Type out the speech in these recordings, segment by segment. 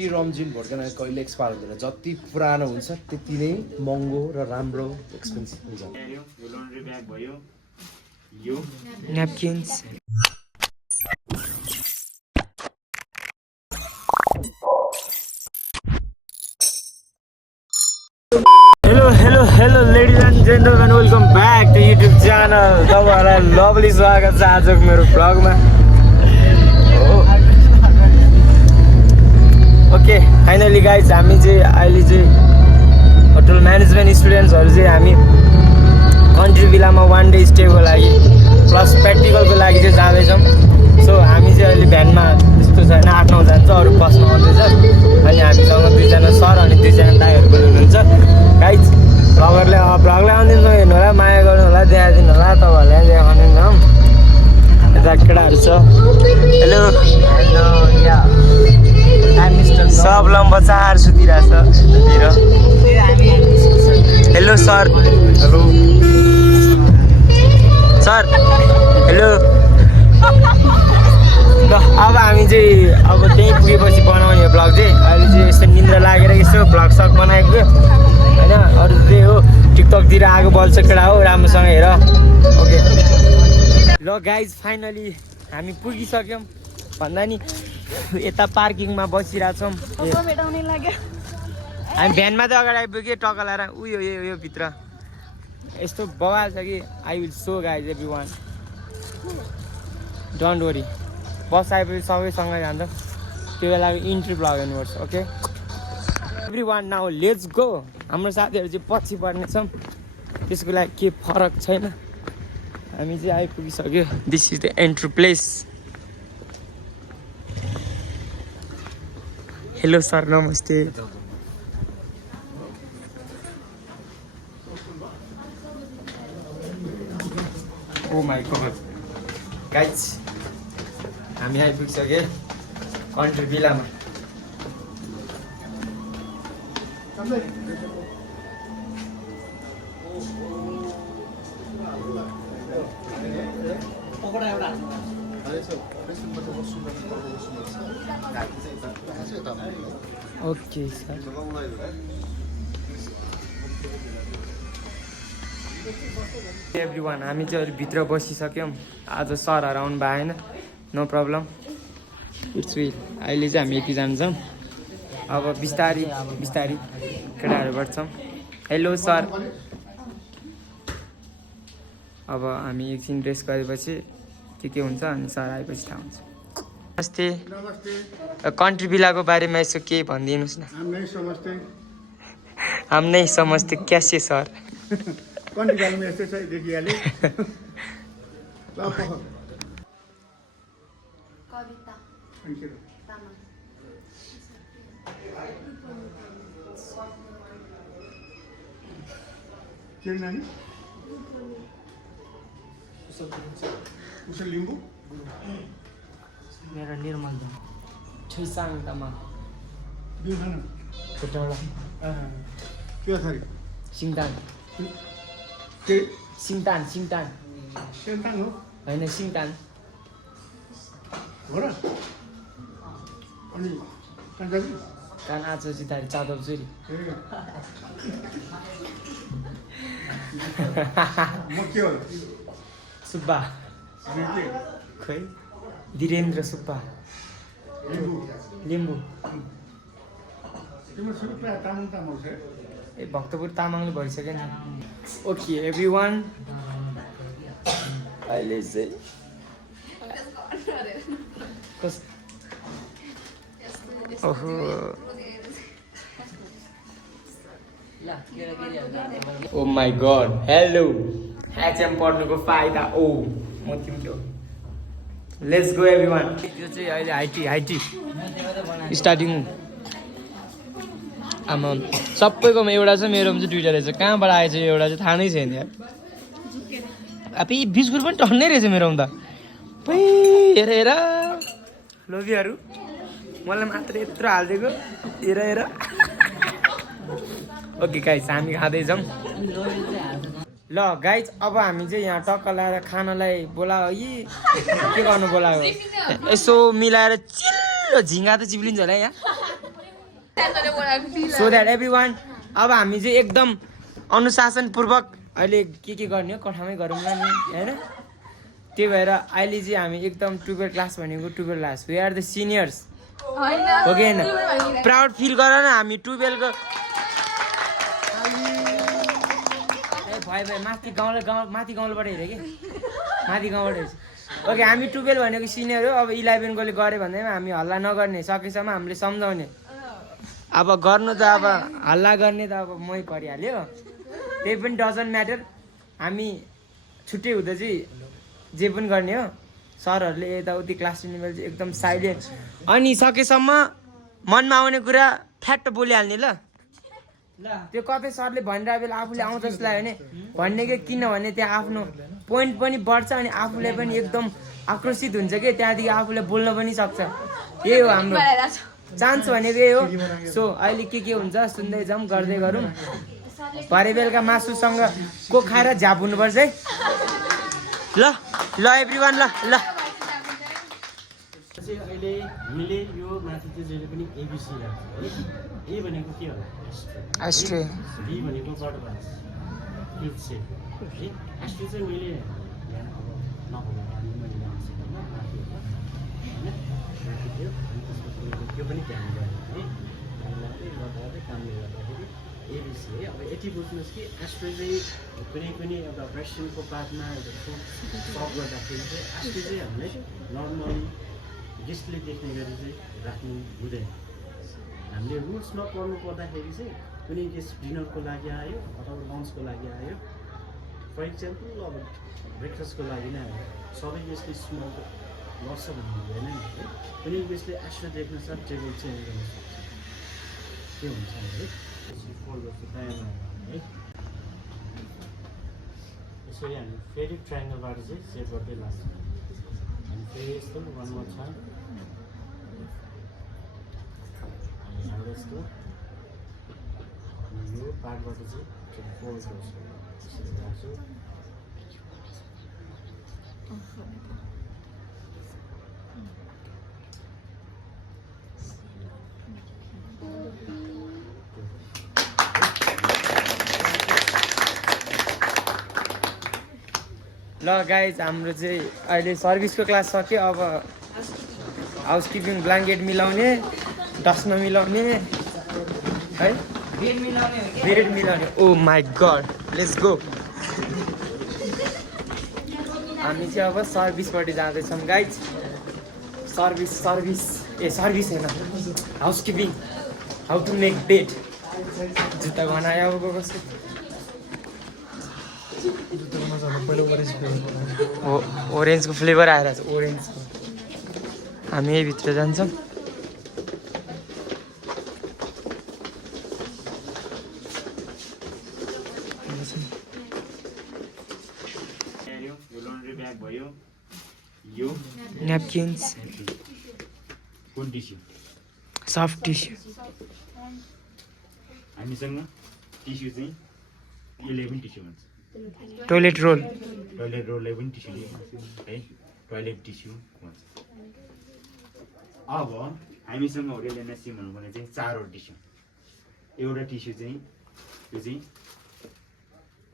Whisky rum जिन vodka कहिले expire हुँदैन जति पुरानो हुन्छ त्यति नै महँगो र राम्रो एक्सपेन्सिभ हुन्छ napkins hello ladies and gentlemen welcome back to YouTube channel तपाईँहरूलाई लभली स्वागत छ आजको मेरो भ्लगमा ओके फाइनली गाइज हामी चाहिँ अहिले चाहिँ होटल म्यानेजमेन्ट स्टुडेन्ट्सहरू चाहिँ हामी कन्ट्री भिलामा 1 डे स्टेको लागि प्लस प्र्याक्टिकलको लागि चाहिँ जाँदैछौँ सो हामी चाहिँ अहिले भ्यानमा त्यस्तो छैन 8-9 जान्छ अरू बसमा आउँदैछ अनि हामीसँग 2जना सर अनि 2जना दाइहरू पनि हुनुहुन्छ गाइज भ्लगरले भ्लगलाई आउँदैन हेर्नु होला माया गर्नु होला देखाइदिनु होला तपाईँहरूलाई देखाउनु यता केटाहरू छ हेलो सब लम्बा चार सुतिरहेछ hello sir hello sir hello ल अब हामी चाहिँ अब त्यहीँ पुगेपछि बनाउने भ्लग चाहिँ अहिले चाहिँ यस्तो निन्द्रा लागेर यसो भ्लग सक बनाएको थियो होइन अरू त्यही हो टिकटकतिर आगो बल्छ केटा हो राम्रोसँग हेर ओके ल गाइज फाइनली हामी पुगिसक्यौँ भन्दा नि यता पार्किङमा बसिरहेछौँ हामी भ्यानमा त अगाडि आइपुग्यो टक्का लाएर उयो यो भित्र यस्तो बवाल छ कि I will so guys everyone don't worry bus आएपछि सबैसँग जान्छ त्यो बेला इन्ट्री भ्लग हेर्नुपर्छ okay everyone now let's go हाम्रो साथीहरू चाहिँ पछि पर्नेछौँ त्यसको लागि के फरक छैन हामी चाहिँ आइपुगिसक्यो this is the entry place hello sir नमस्ते ओ माई गॉड गाइज हामी आइपुगिसक्यो कन्ट्री भिलामा ओके सर एभ्री वान हामी चाहिँ अहिले भित्र बसिसक्यौँ आज सरहरू आउनु भएन नो प्रब्लम इट्स विल अहिले चाहिँ हामी यति जान्छौँ अब बिस्तारी केटाहरू बढ्छौँ हेलो सर अब हामी एकछिन रेस्ट गरेपछि के हुन्छ अनि सर आएपछि थाहा हुन्छ नमस्ते कन्ट्री भिलाको बारेमा यसो केही भनिदिनुहोस् न हम नै समझते कैसे सर कन्ट्री भिलामा यस्तै छ देखिहाले कविता तामाङ के नानी कुशल लिम्बू मेरो निर्मल छुइसाङ तामाङ के थरी सिङतान के सिङतान सेन्ताङ हो होइन सिङतान हो र अनि कान्छाजी कान आचो चितारी चादव चुरी म के हो सुब्बा खै वीरेन्द्र सुब्बा लिम्बू तिम्रो सुरु प्रायः तामाङ छ ए भक्तपुर तामाङले भइसक्यो नि ओके एभ्री वान अहिले चाहिँ ओहो ओ माई गॉड हेलो एचएम पढ्नुको फाइदा ओ म तिम्रो लेट्स गो एभ्रीवान यो चाहिँ अहिले हाइटी स्टार्टिङ आमा सबैकोमा एउटा छ मेरोमा चाहिँ 2टा रहेछ कहाँबाट आएछ एउटा चाहिँ थाहा नै छैन यार अब यी बिस्कुट पनि टन्नै रहेछ मेरोमा त पै हेर लोभिहरू मलाई मात्र यत्रो हालिदिएको हेर ओके गाइज हामी खाँदैछौँ ल गाइज अब हामी चाहिँ यहाँ टक्क लगाएर खानालाई बोलायो यी के गर्नु बोलायो यसो मिलाएर चिल्लो झिङ्गा त चिप्लिन्छ होला यहाँ सो द्याट एभ्रिवान अब हामी चाहिँ एकदम अनुशासनपूर्वक अहिले के गर्ने हो कठामै गरौँ न नि होइन त्यही भएर अहिले चाहिँ हामी एकदम 12 क्लास भनेको 12 class we are the seniors हो कि होइन प्राउड फिल गर न हामी 12 को भाइ माथि गाउँबाट हेऱ्यो कि माथि गाउँबाट हेर्छ ओके हामी 12 भनेको सिनियर हो अब 11 कोले गऱ्यो भन्दैमा हामी हल्ला नगर्ने सकेसम्म हामीले सम्झाउने अब गर्नु त अब हल्ला गर्ने त अब मै परिहाल्यो त्यही पनि डजन्ट म्याटर हामी छुट्टै हुँदा चाहिँ जे पनि गर्ने हो सरहरूले यताउति क्लास लिने बेला चाहिँ एकदम साइलेन्ट अनि सकेसम्म मनमा आउने कुरा फ्याट्ट बोलिहाल्ने ल त्यो कतै सरले भनिरहेको बेला आफूले आउँछ जस्तो लाग्यो भने भन्ने कि किनभने त्यहाँ आफ्नो पोइन्ट पनि बढ्छ अनि आफूले पनि एकदम आकर्षित हुन्छ कि त्यहाँदेखि आफूले बोल्न पनि सक्छ यही हो हाम्रो चान्स भनेको यही हो सो अहिले के हुन्छ सुन्दै जाउँ गर्दै गरौँ भरे बेलुका मासुसँग को खाएर झ्याप हुनुपर्छ है ल एभ्रिवान ल अहिले हामीले यो माथि चाहिँ जहिले पनि एबिसी राख्छ है ए भनेको के होला एस्ट्रे बी भनेको बर्डबास फिफ्थ सेट है एस्ट्रे चाहिँ मैले त्यो पनि ध्यान गरेँ है कामले गर्दाखेरि एबिसी है अब यति बुझ्नुहोस् कि एस्ट्रे चाहिँ कुनै पनि एउटा क्वेसनको बादमा सल्भ गर्दाखेरि चाहिँ एस्ट्रे चाहिँ हामीले नर्मली गेस्टले देख्ने गरी चाहिँ राख्नु हुँदैन हामीले रुल्समा पढ्नु पर्दाखेरि चाहिँ कुनै गेस्ट डिनरको लागि आयो अथवा लन्चको लागि आयो फर इक्जाम्पल अब ब्रेकफास्टको लागि नै आयो सबै गेस्टले स्मल गर्छ भन्नु हुँदैन नि है कुनै गेस्टले एस्ट्रो देख्न सक्छ टेबल चेन्ज गर्न सक्छ के हुन्छ है फोल्ड गर्छु दायाँ है यसरी हामी फेरि ट्राइङ्गलबाट चाहिँ सेट गर्दै लाग्छौँ अनि फेरि यस्तो वान मोर छ अनि हाम्रो यस्तो यो पार्टबाट चाहिँ फोल्ड गर्छु यसरी राख्छु ल गाइज हाम्रो चाहिँ अहिले सर्भिसको क्लास सक्यो अब हाउसकिपिङ ब्ल्याङ्केट मिलाउने डस्टमा मिलाउने है बेड मिलाउने oh my god let's go हामी चाहिँ अब सर्भिसपट्टि जाँदैछौँ गाइज सर्भिस सर्भिस होइन housekeeping how to make bed जुत्ता बनायो अब कसो ओरेन्जको फ्लेभर आएर छ ओरेन्जको हामी यहीँभित्र जान्छौँ न्यापकिन्स कुन टिस्यु सफ्ट टिस्यु हामीसँग टिस्यु चाहिँ 11 टिस्यु भन्छ टोइलेट रोल रोललाई पनि टिस्यु है टोइलेट टिस्यु भन्छ अब हामीसँग ओरेलियानासिम भन्नुपर्ने चाहिँ 4वटा टिस्यु एउटा टिस्यु चाहिँ यो चाहिँ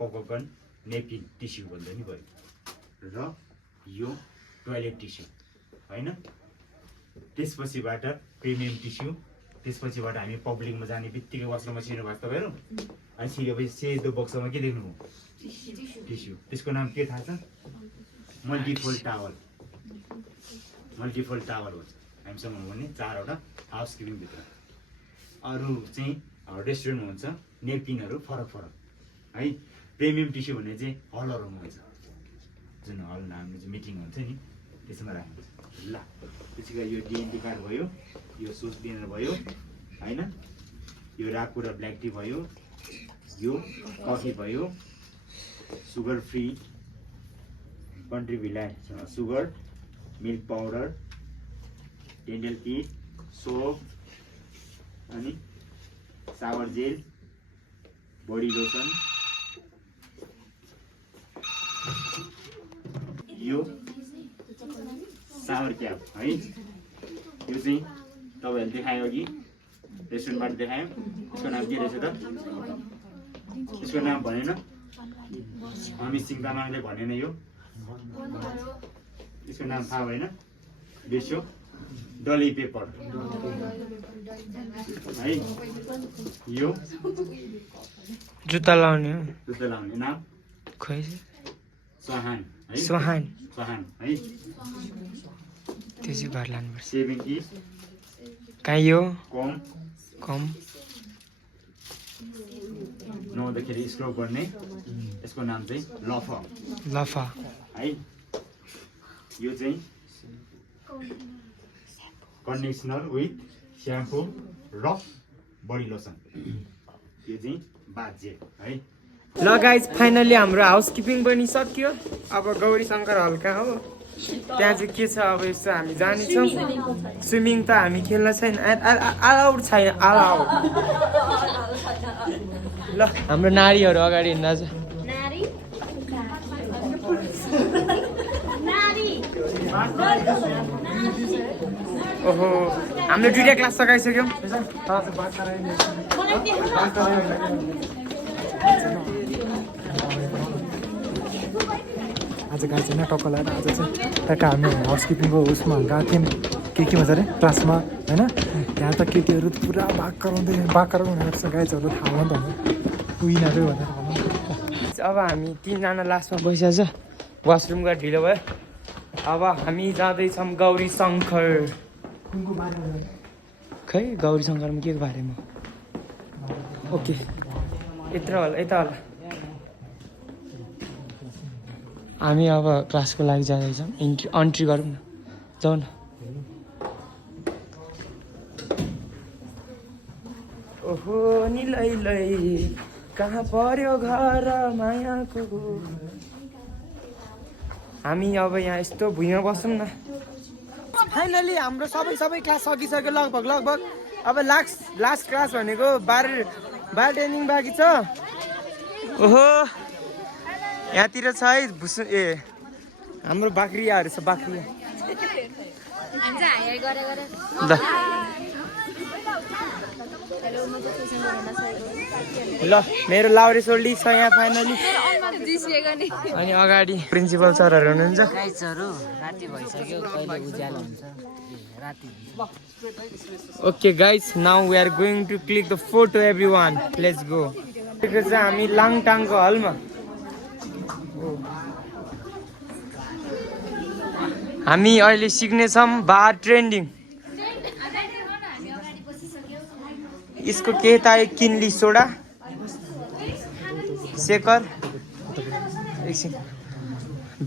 पपकर्न नेपकिन टिस्यु भन्दा नि भयो र यो टोइलेट टिस्यु होइन त्यसपछिबाट प्रिमियम टिस्यु त्यसपछिबाट हामी पब्लिकमा जाने बित्तिकै वासरुममा छिर्नु भएको तपाईँहरू अनि छिरेपछि सेतो बक्समा के देख्नुभयो टिस्यु त्यसको नाम के थाहा छ मल्टिफोल्ड टावल भन्छ हामीसँग हुनु भने 4वटा हाउसकिपिङभित्र अरू चाहिँ रेस्टुरेन्टमा हुन्छ नेपकिनहरू फरक है प्रिमियम टिस्यु भन्ने चाहिँ हलहरूमा हुन्छ जुन हल हाम्रो चाहिँ मिटिङ हुन्छ नि त्यसमा राख्नुहुन्छ ल त्यसै गरी यो डिएनटी कार्ड भयो यो सुस डिनर भयो होइन यो राको र ब्ल्याक टी भयो यो कफी भयो सुगर फ्री कन्ट्री भिला सुगर मिल्क पाउडर डेन्टल किट सोप अनि सावर जेल बडी लोसन यो सावर क्याप है यो चाहिँ तपाईँहरूले देखायो अघि रेस्टुरेन्टबाट देखायौँ। यसको नाम के रहेछ त? यसको नाम भनेन अमित सिंह तामाङले भनेन यो। यसको नाम थाहा भएन। बेस्यो डली पेपर है। यो जुत्ता लाउने हो जुत्ता लाउने नाम खोइ स्वाहान है। स्वाहान स्वाहान है। त्यो चाहिँ घर लानुपर्छ। 7 E कहाँ यो कम कम नहुँदाखेरि स्क्रोल गर्ने। यसको नाम चाहिँ लफा लफा है। यो चाहिँ कन्डिसनर विथ स्याम्पू र बडी लोसन। यो चाहिँ बाजे है। ल गाइज फाइनली हाम्रो हाउसकिपिङ पनि सक्यो। अब गौरी शङ्कर हल्का हो त्यहाँ चाहिँ के छ अब यस्तो हामी जानेछौँ। स्विमिङ त हामी खेल्न छैन अलाउड छैन अलाउड। ल हाम्रो नारीहरू अगाडि हिँड्दा छ। ओहो हामीले 2टा क्लास सकाइसक्यौँ। आज गाई छैन टक्क लगाएर आज चाहिँ ट्याक्क हामी हाउसकिपिङको उसमा गएको थियौँ के भन्छ अरे क्लासमा होइन। यहाँ त केटीहरू पुरा बाघ कराउँदै हुनेरहेछ। गाइजहरू थाहा भयो नि त उनीहरू भनेर भनौँ। अब हामी 3जना लास्टमा बसिरहेछ। वासरुमको ढिलो भयो। अब हामी जाँदैछौँ गौरी शङ्कर। खै गौरी शङ्करमा के को बारेमा? ओके यत्र होला यता होला। हामी अब क्लासको लागि जाँदैछौँ। एन्ट्री गरौँ न जाउँ न। ओहो निलै लै कहाँ पर्यो घर मायाको। हामी अब यहाँ यस्तो भुइँमा बसौँ न। फाइनली हाम्रो सबै क्लास सकिसक्यो लगभग। अब लास्ट क्लास भनेको बार ट्रेनिङ बाँकी छ। ओहो यहाँतिर छ है भुसु हाम्रो बाख्रियाहरू छ बाख्रिया। ल ल मेरो लाउरे सोल्डी छ यहाँ फाइनली। अनि अगाडि प्रिन्सिपल सरहरू हुनुहुन्छ। Okay guys now we are going to click the photo everyone let's go. चाहिँ हामी लाङटाङको हलमा। हामी अहिले सिक्नेछौँ बार ट्रेन्डिङ। यसको के त किन्ली सोडा सेकर एकछिन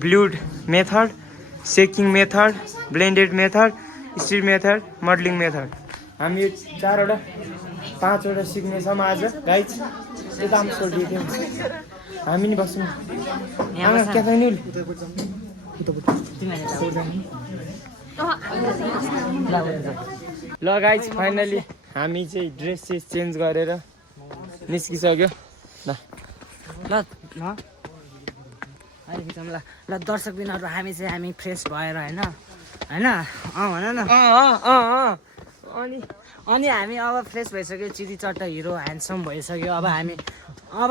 build method shaking method blended method still method muddling method. हामी यो 5वटा सिक्नेछौँ आज गाइज। यता पनि सोधिदियो हामी नि बस्छौँ। ल गाइज फाइनली हामी चाहिँ ड्रेस चेन्ज गरेर निस्किसक्यो। ल ल दर्शक बिनहरू हामी फ्रेस भएर होइन भन न। अनि हामी अब फ्रेस भइसक्यो। चिरी चट्ट हिरो ह्यान्डसम भइसक्यो। अब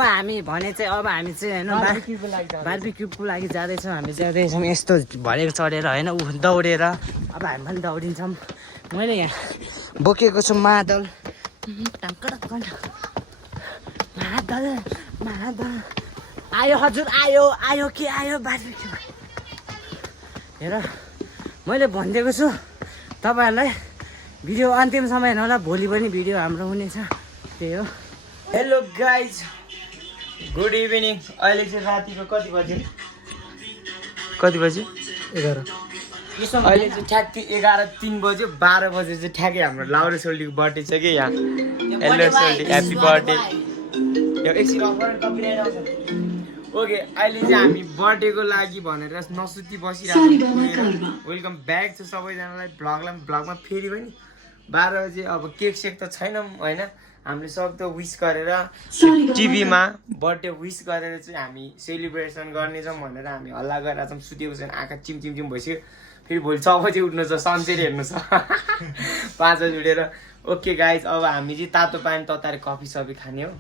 हामी भने चाहिँ हामी चाहिँ होइन बार्बिक्युको लागि जाँदैछौँ। हामी जाँदैछौँ यस्तो भरेको चढेर होइन दौडेर। अब हामी पनि दौडिन्छौँ। मैले यहाँ बोकेको छु मादल आयो हजुर आयो के आयो बार्बिक्यु। हेर मैले भनिदिएको छु तपाईँहरूलाई भिडियो अन्तिम समय होला। भोलि पनि भिडियो हाम्रो हुनेछ त्यही हो। Hello guys good evening. अहिले चाहिँ रातिको कति बजे 11 अहिले चाहिँ ठ्याक्कै 11:03 बज्यो। 12 बजे चाहिँ ठ्याक्कै हाम्रो लाउरे सोल्डीको बर्थडे छ कि यहाँ। हेलो सोल्डी ह्याप्पी बर्थडे। यो एकछिन ओके अहिले चाहिँ हामी बर्थडेको लागि भनेर नसुती बसिरहेको। वेलकम ब्याक छ सबैजनालाई। भ्लगमा फेरि पनि 12 बजे। अब केक सेक त छैनौँ होइन। हामीले सक्दो विस गरेर टिभीमा बर्थडे विस गरेर चाहिँ हामी सेलिब्रेसन गर्नेछौँ भनेर हामी हल्ला गरेर छौँ। सुतेको छैन, आँखा चिम भइसक्यो। फेरि भोलि 6 बजी उठ्नु छ, सनसेट हेर्नु छ 5 बजी उठेर। ओके गाइज, अब हामी चाहिँ तातो पानी तताएर कफी सफी खाने हो।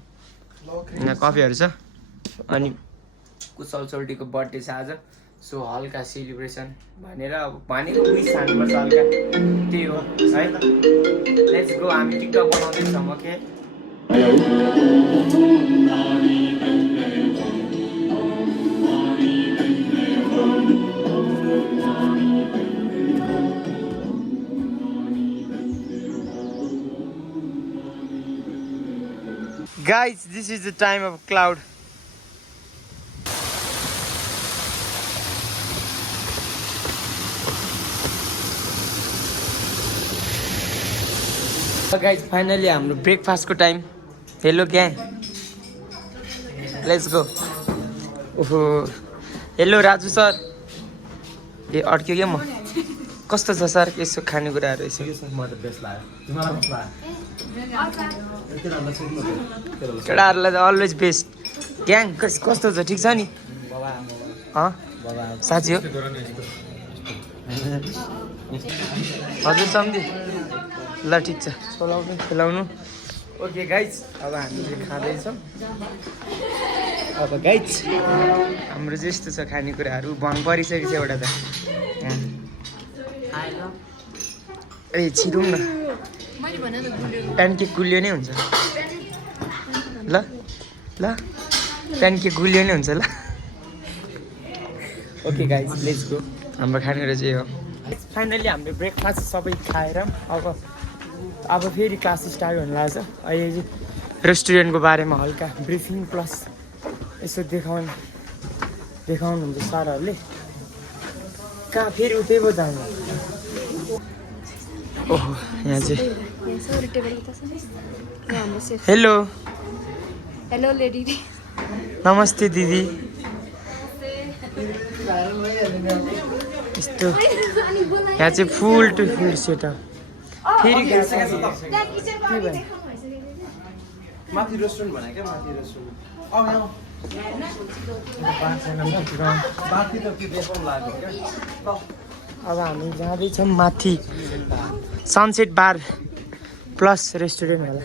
यहाँ कफीहरू छ। अनि कुशल सोल्टीको बर्थडे छ आज, सो हल्का सेलिब्रेसन भनेर अब भनेको विस हान्नुपर्छ हल्का, त्यही हो है त। लेट्स गो, हामी टिकटक बनाउँदैछौँ। Okay guys, this is the time of cloud. Guys finally हाम्रो ब्रेकफास्टको time. Hello gang, let's go. ओहो, हेलो राजु सर। ए अड्क्यो क्या म। कस्तो छ सर यसो खानेकुराहरू? यसो केटाहरूलाई त अलवेज बेस्ट। ग्याङ कस्तो छ, ठिक छ नि? साँच्ची हो हजुर सम्झी? ल ठिक छ, खेलाउनु। ओके गाइज, अब हामी चाहिँ खाँदैछौँ। अब गाइज हाम्रो चाहिँ यस्तो छ खानेकुराहरू, भङ परिसकेको छ एउटा त। ए छिरौँ न, प्यानकेक गुलियो नै हुन्छ। ल ल प्यानकेक गुलियो नै हुन्छ ल। Okay guys, let's go. हाम्रो खानेकुरा चाहिँ हो। फाइनली हामीले ब्रेकफास्ट सबै खाएर अब फेरि क्लास स्टार्ट हुन लाग्छ। अहिले चाहिँ रेस्टुरेन्टको बारेमा हल्का ब्रिफिङ प्लस यसो देखाउनुहुन्छ सरहरूले। कहाँ फेरि उतै पो जानु? ओहो, यहाँ चाहिँ हेलो हेलो लेडी, नमस्ते दिदी। यस्तो यहाँ चाहिँ फुल टु फुल सेटअप। फेरि माथि रेस्टुरेन्ट भने क्या, माथि रेस्टुरेन्ट। अब हामी जाँदैछौँ माथि सनसेट बार प्लस रेस्टुरेन्ट होला।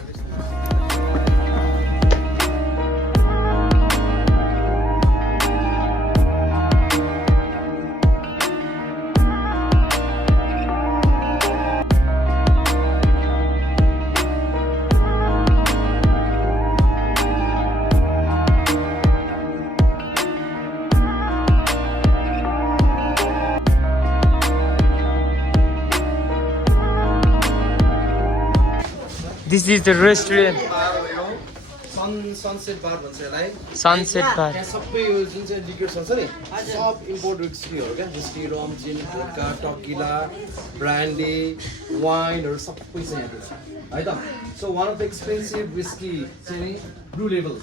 This is the restaurant. Sunset bar भन्छ यसलाई। Sunset bar. यहाँ सबै यो जुन चाहिँ लिक्विड्स छ नि, सब इम्पोर्ट विस्कीहरू क्या। विस्की, रम, जिन, भोडका, टकिला, ब्रान्डी, वाइनहरू सबै छ यहाँ है त। So one of the expensive whisky चाहिँ नि ब्लू लेबल छ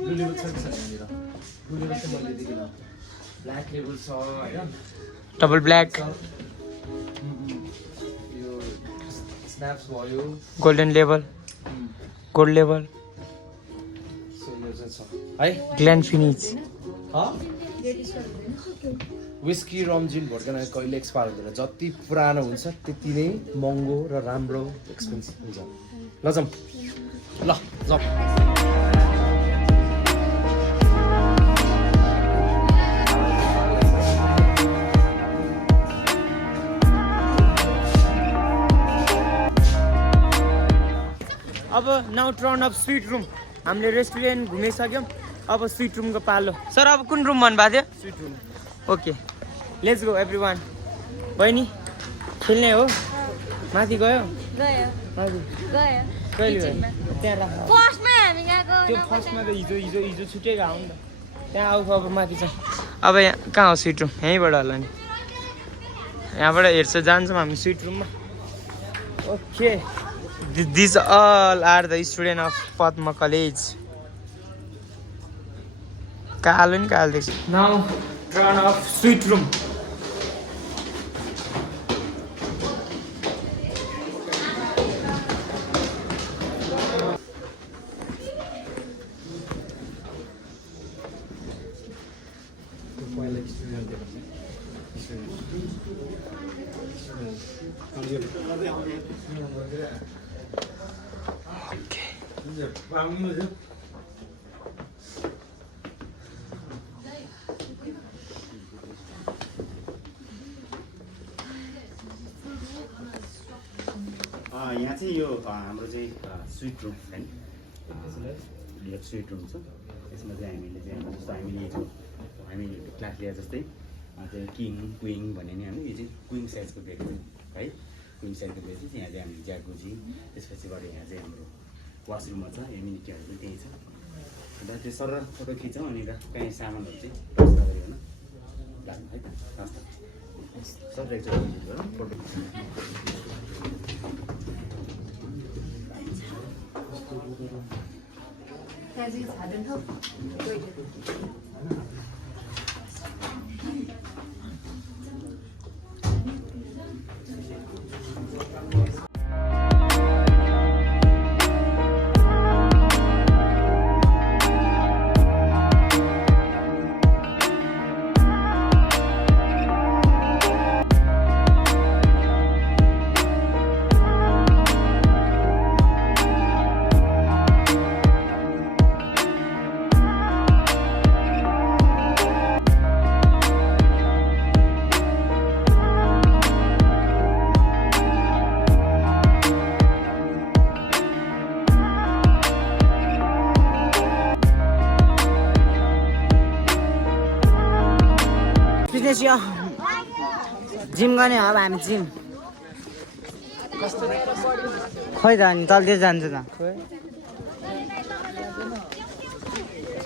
कि छैन यहाँनिर? ब्लू लेबल चाहिँ मैले देखिनँ। ब्ल्याक लेबल छ होइन, Double black. यो स्न्याप्स भयो, Golden label. Gold label. So यो चाहिँ छ है। Glenfiddich. विस्की, रम, जिन, भोडका कहिले एक्सपायर हुँदैन। जति पुरानो हुन्छ त्यति नै महँगो र राम्रो एक्सपेन्सिभ हुन्छ। ल जाउँ, ल जाउँ। अब now turn of sweet room. हामीले रेस्टुरेन्ट घुमिसक्यौँ, अब स्विट रुमको पालो। सर अब कुन रुम भन्नुभएको थियो? Sweet room. Okay, let's go everyone. बहिनी खेल्ने हो? माथि गयो? माथि कहिले गयो? त्यहाँ राख। त्यो फर्स्टमा त हिजो छुटेको आउँ नि त। त्यहाँ आऊ, अब माथि छ। अब यहाँ कहाँ हो स्विट रुम? यहीँबाट होला नि, यहाँबाट हेर्छ जान्छौँ हामी स्विट रुममा। Okay, these all are the students of Padma College. कालो नि कालो देख्छु। Now turn off sweet room. यहाँ चाहिँ यो हाम्रो चाहिँ स्विट रुम होइन यो स्विट रुम छ यसमा चाहिँ हामीले चाहिँ जस्तो हामीले जो हामी क्लास लिएर जस्तै त्यो किङ क्विङ भन्यो नि होइन यो चाहिँ क्विङ साइजको बेड है क्विङ साइजको बेड चाहिँ यहाँ चाहिँ हामीले ज्याकुजी त्यसपछिबाट यहाँ चाहिँ हाम्रो वासरुममा छ एम्युनिटीहरू चाहिँ त्यही छ अन्त त्यो सर फोटो खिच्छौँ अनि कहीँ सामानहरू चाहिँ व्यवस्था गरिकन लाग्नु है त हस् त सर एकचोटि फोटो जिम गर्ने अब हामी जिम खोइ त अनि तलतिर जान्छ त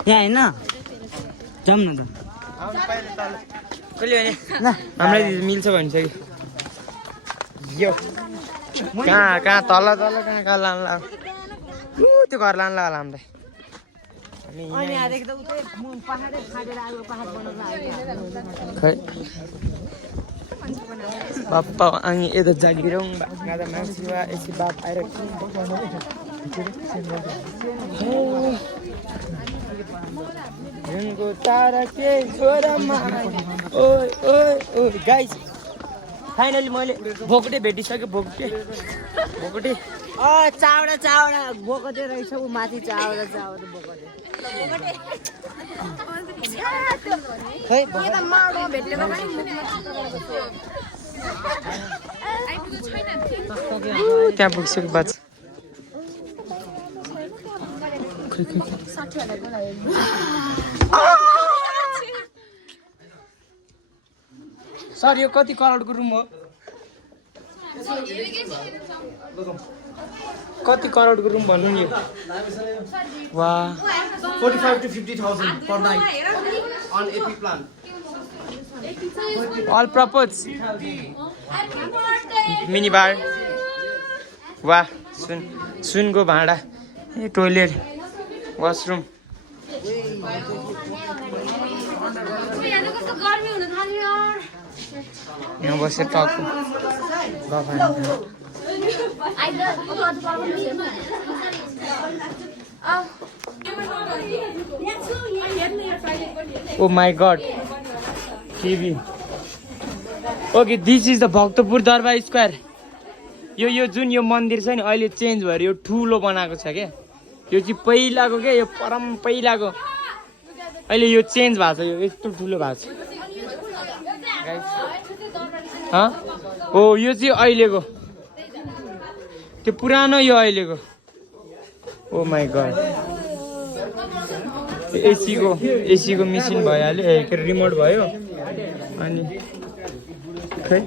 यहाँ होइन जाउँ न त कहिले भने हामीलाई मिल्छ भनिसक्यो यो कहाँ तल कहाँ लानु लाग्यो त्यो घर लानु लाग्यो हामीलाई अनि यहाँदेखि त उतै पहाडै फाटेर आएको पहाड बनाउन आयो खै बाप्पा अनि यता जागिरौँ गादा मान्छे वा यसै बाप आएर जुनको तारा के छोरामा ओइ ओइ ओइ गाइस फाइनली मैले भोकटे भेटिसकेँ भोकटे चाउडा बोकटे रहेछ ऊ माथि चाउडा बोकटे खै त्यहाँ पुगिसक्यो बात सर यो कति करोडको रुम हो कति करोडको रुम भन्नु नि वा 45 to 50,000 per night on AP plan. अल प्रपोज मिनी बार वाह सुनको भाँडा ए टोइलेट वासरुम यहाँ बसेर टाउको oh my god TV okay this is the Bhaktapur Durbar square यो जुन यो मन्दिर छ नि अहिले चेन्ज भएर यो ठुलो बनाएको छ क्या यो चाहिँ पहिलाको क्या यो परम पहिलाको अहिले यो चेन्ज भएको छ यो यस्तो ठुलो भएको छ हो यो चाहिँ अहिलेको त्यो पुरानो यो अहिलेको ओ माई गॉड एसीको मेसिन भइहाल्यो के रिमोट भयो अनि खै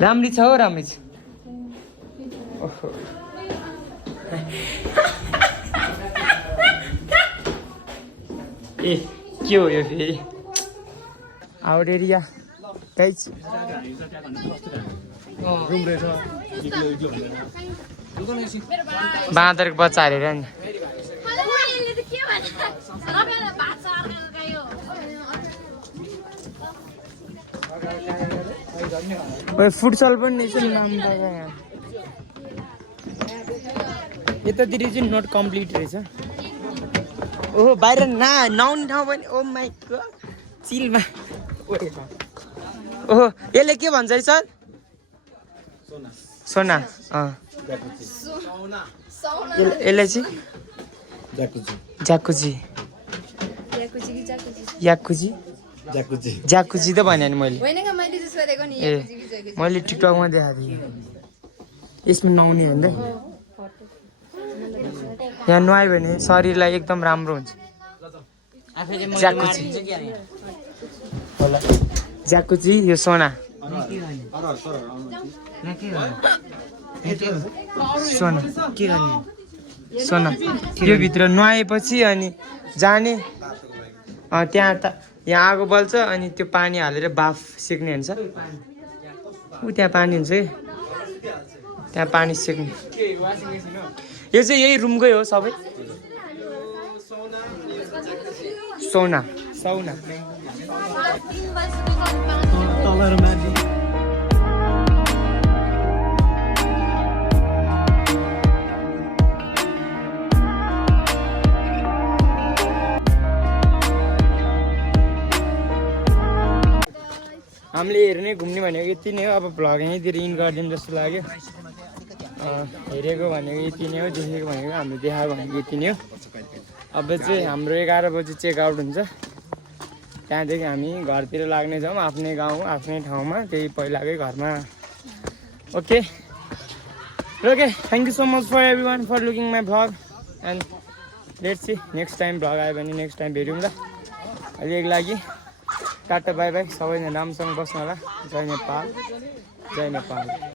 राम्री छ हो राम्री छ ए के हो यो फेरि आउट एरिया गाइस बाँदरको बच्चा हालेर नि फुटसल पनि रहेछ नि नाम यहाँ यतातिर चाहिँ नट कम्प्लिट रहेछ ओहो बाहिर नआउने ठाउँ पनि ओ माई गॉड चिलमा ओहो यसले के भन्छ है सर सोना यसले चाहिँ ज्याकुजी ज्याकुजी त भने नि मैले मैले टिकटकमा देखाएको थिएँ यसमा नुहाउने होइन यहाँ नुहायो भने शरीरलाई एकदम राम्रो हुन्छ ज्याकुजी यो सोना सोना यो भित्र नुहाएपछि अनि जाने त्यहाँ यहाँ आगो बल्छ अनि त्यो पानी हालेर बाफ सेक्ने हुन्छ ऊ त्यहाँ पानी हुन्छ है त्यहाँ पानी सेक्ने यो चाहिँ यही रुमकै हो सबै सौना हामीले हेर्ने घुम्ने भनेको यति नै हो अब भ्लग यहीँतिर इन गरिदिउँ जस्तो लाग्यो हेरेको भनेको यति नै हो देखेको भनेको हामीले देखाएको भनेको यति नै हो अब चाहिँ हाम्रो 11 बजी चेकआउट हुन्छ त्यहाँदेखि हामी घरतिर लाग्ने छौँ आफ्नै गाउँ आफ्नै ठाउँमा त्यही पहिलाकै घरमा okay thank you so much for everyone for looking my vlog and let's see next time vlog आयो भने नेक्स्ट टाइम भेट्यौँ ल अहिलेको लागि टाटा बाई बाई सबैजना राम्रोसँग बस्नु होला जय नेपाल